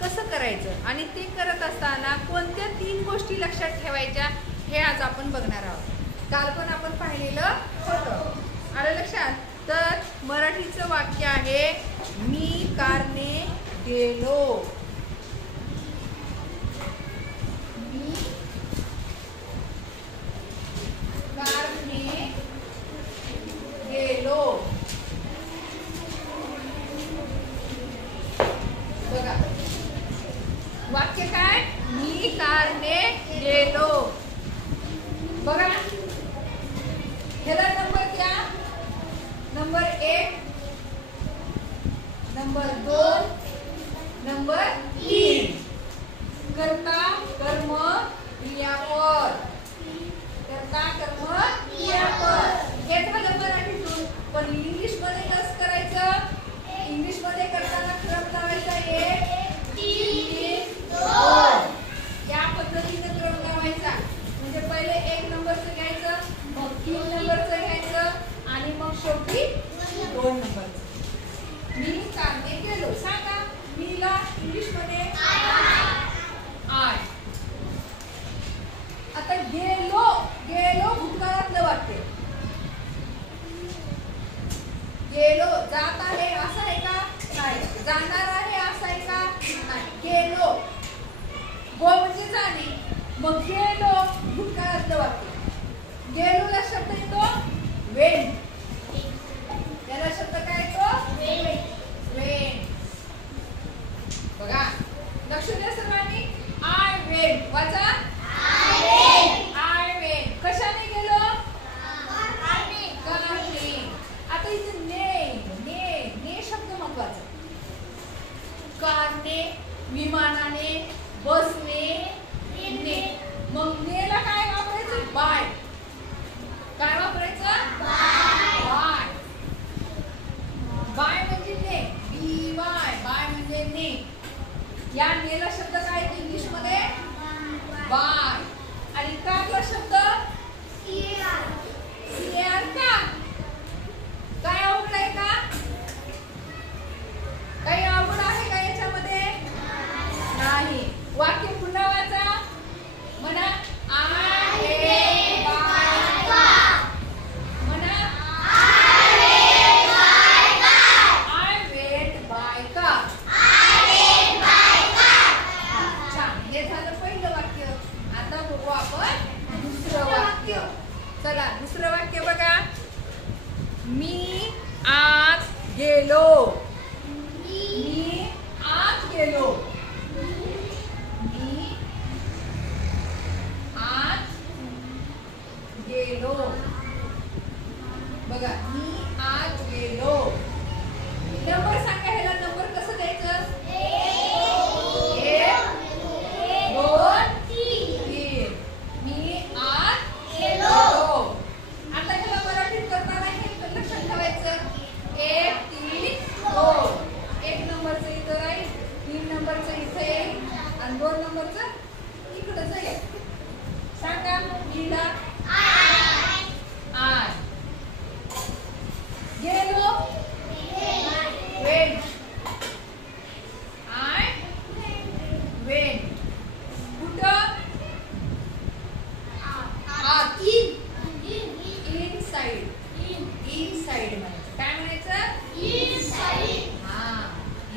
कसं करायचं आणि ते करत असताना कोणत्या 3 गोष्टी लक्षात ठेवायच्या हे आज आपण बघणार आहोत। काल पण आपण पाहिलेलं होतं, आलं लक्षात? तर मराठीचं वाक्य आहे मी कारने गेलो। मी कारने गेलो। बघा वाक्य काय, मी कारने गेलो। बघा ह्याला नंबर द्या, नंबर 1, नंबर 2, नंबर 3। कर्ता कर्म क्रियापद, कर्ता कर्म क्रियापद हे झालं मराठीतून। पण इंग्लिश मध्ये कसं करायचं? इंग्लिश मध्ये करताना क्रम लावायचा 1 3 2 या पद्धतीने क्रम लावायचा। म्हणजे पहिले 1 नंबरचं घ्यायचं, मग 3 नंबरचं घ्यायचं आणि मग शेवटी 2 नंबरचं। मी कारने गेलो, सांगा मीला इंग्लिश मध्ये आय। आता गेलो, गेलो भूतकाळातलं वाक्य। गेलो जात आहे असं आहे का? नाही। जाणार आहे असं आहे का? नाही। गेलो गो म्हणजे जाणे, मग गेलो भूतकाळातलं वाक्य। गेलोला शब्द येतो वेन, त्याला शब्द काय येतो? वेन। बघा लक्ष द्या सर्वांनी, आय वेन वाचा, आय वेन। कशाने गेलो? कारने। आता इथे ने शब्द महत्वाचा। कारने, विमानाने, बसने, ने। मग नेला काय वापरायचं? बाय। काय वापरायचं? बाय। बाय म्हणजे ने, बी बाय, बाय म्हणजे ने। या नेला शब्द काय आहे इंग्लिश मध्ये? बाय। आणि कारला शब्द सीआर का? काय अवघड आहे का? काही अवघड आहे का याच्यामध्ये? नाही। वाक्य पुन्हा वाचा, म्हणा आहे बाय का, म्हणा आहे बाय का, आय वेंट बाय का, छान। हे झालं पहिलं वाक्य। आता बघू आपण दुसरं वाक्य। चला दुसरं वाक्य बघा, मी आज गेलो। मी आज गेलो, मी आज गेलो। बघा मी आज गेलो। नंबर सांगा, ह्याला नंबर कसं द्यायचं? 1 2 3। मी आज गेलो। आता ह्याला मराठीत करताना हे लक्षात ठेवायचं 1 3 2। 1 नंबरचं इथं राहील, 3 नंबरचं इथं येईल आणि 2 नंबरचं इकडं जाईल। सांगा मीला आय, गेलो वेन, आय वेन। कुठं? आत, इनसाइड, इनसाइड म्हणायचं। काय म्हणायचं? इनसाइड। हा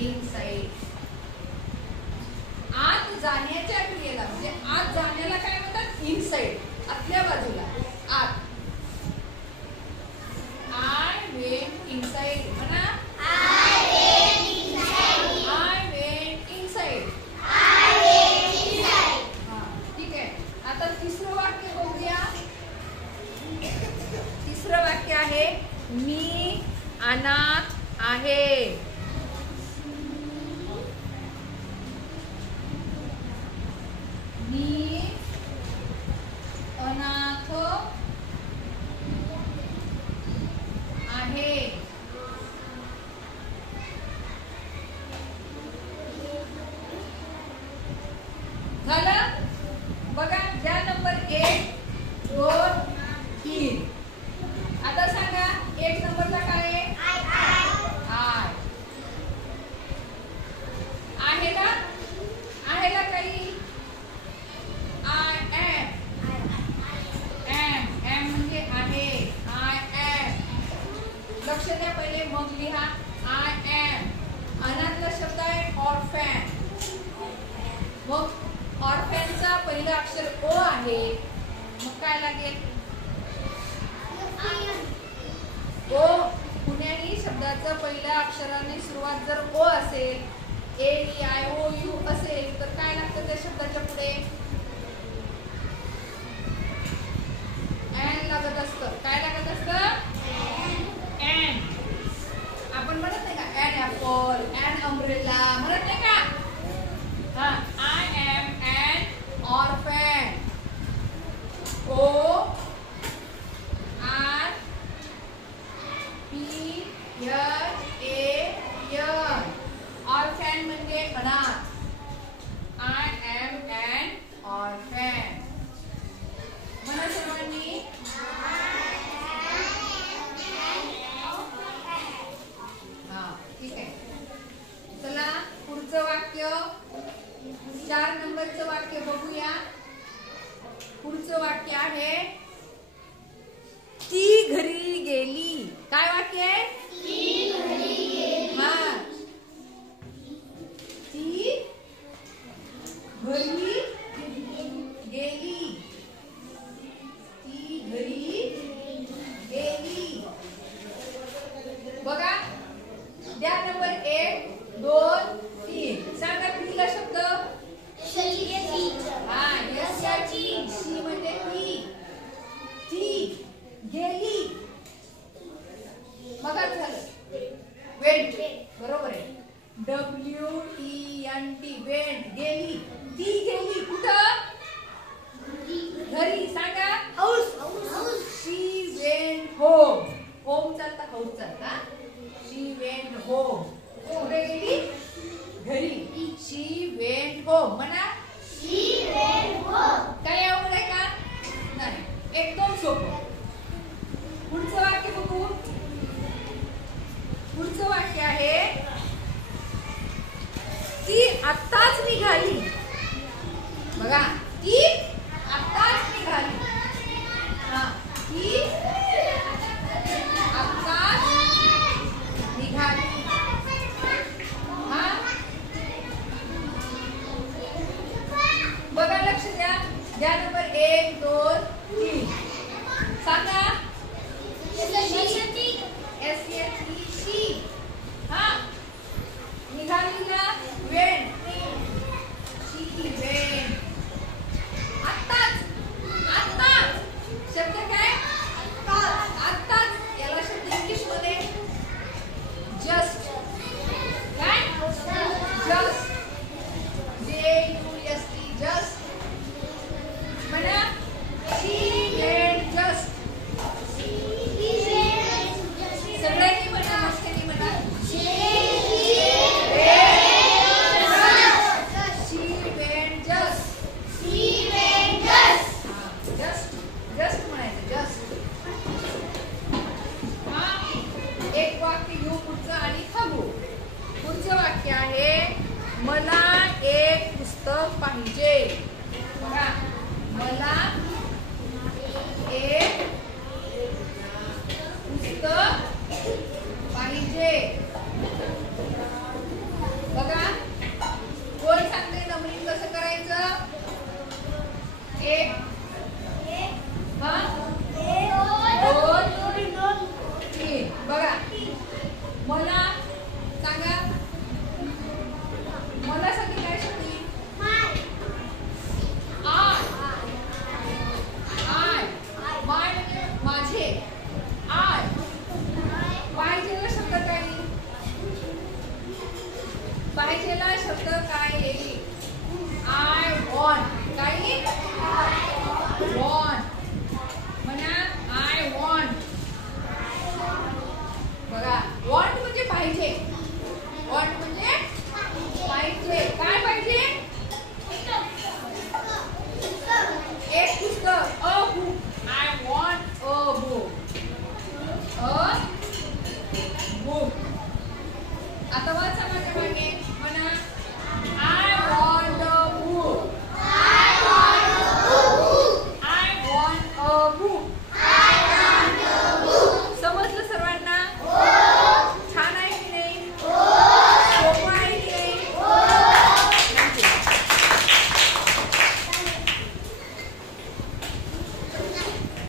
इनसाइड। आत जाण्याच्या क्रियेला म्हणजे आत जाण्याला काय म्हणतात? इनसाइड, आतल्या बाजूला। पहिलं अक्षर ओ आहे, मग काय लागेल? ओ. पुण्याई शब्दाचं पहिल्या अक्षराने सुरुवात जर ओ असेल, AEIOU असेल, तर काय लागतं त्या शब्दाच्या पुढे? एन लागत असतं. काय लागत असतं? एन. आपण म्हणत नाही का एन ऍपल, एन अम्ब्रेला म्हणत नाही का? हा, I am an orphan. O R P H A N. Orphan म्हणजे अनाथ. I am an orphan. म्हणा सर्वांनी. हा, ठीक आहे. चला पुढचं वाक्य, 4 नंबरचं वाक्य बघूया. पुढचं वाक्य आहे ती घरी गेली. काय वाक्य आहे? ती घरी गेली. हा, ती घरी गेली. ती घरी गेली. बघा, द्या नंबर 1, 2, 3. सांगा पहिला शब्द. हा, यशाची. शी म्हणजे ती गेली. मग झालं वेंट. बरोबर आहे. WENT went. गेली. ती गेली कुठं? घरी. सांगा. हाऊस. शी वेंट होम. होम चालता, हाऊस चालता. शी वेंट होम. कुठे गेली? घरी. शी वेंट होम. म्हणा. काय अवघड आहे का? नाही, एकदम सोपं. पुढचं वाक्य बघू. पुढचं वाक्य आहे ती आत्ताच निघाली. बघा, ती आत्ताच निघाली. हा, ती आत्ताच निघाली. हा, बघा, लक्ष द्या. द्या नंबर 1, 2, 3. सांगा. SHE शी. हा, निघाली.